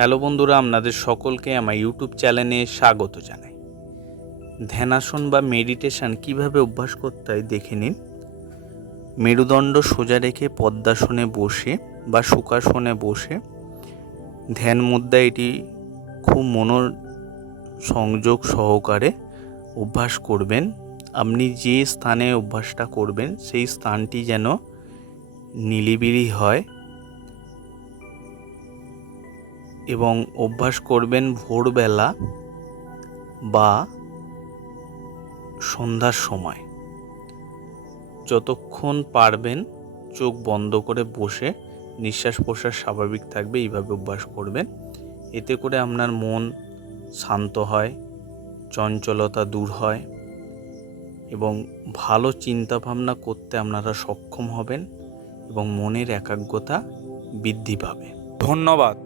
Hello বন্ধুরা, আপনাদের সকলকে আমার ইউটিউব চ্যানেলে স্বাগত জানাই। ধ্যানাসন বা মেডিটেশন কিভাবে অভ্যাস করতে হয় দেখে নিন। মেরুদণ্ড সোজা রেখে পদ্মাসনে বসে বা সুখাসনে বসে ধ্যান মুদ্রা এটি খুব মনোসংযোগ সহকারে অভ্যাস করবেন। আপনি যে স্থানে অভ্যাসটা করবেন সেই স্থানটি যেন নিরিবিলি হয় এবং অভ্যাস করবেন ভোরবেলা বা সন্ধ্যার সময়। যতক্ষণ পারবেন চোখ বন্ধ করে বসে নিঃশ্বাস প্রশ্বাস স্বাভাবিক থাকবে, এইভাবে অভ্যাস করবেন। এতে করে আপনার মন শান্ত হয়, চঞ্চলতা দূর হয় এবং ভালো চিন্তা ভাবনা করতে আপনারা সক্ষম হবেন এবং মনের একাগ্রতা বৃদ্ধি পাবে। ধন্যবাদ।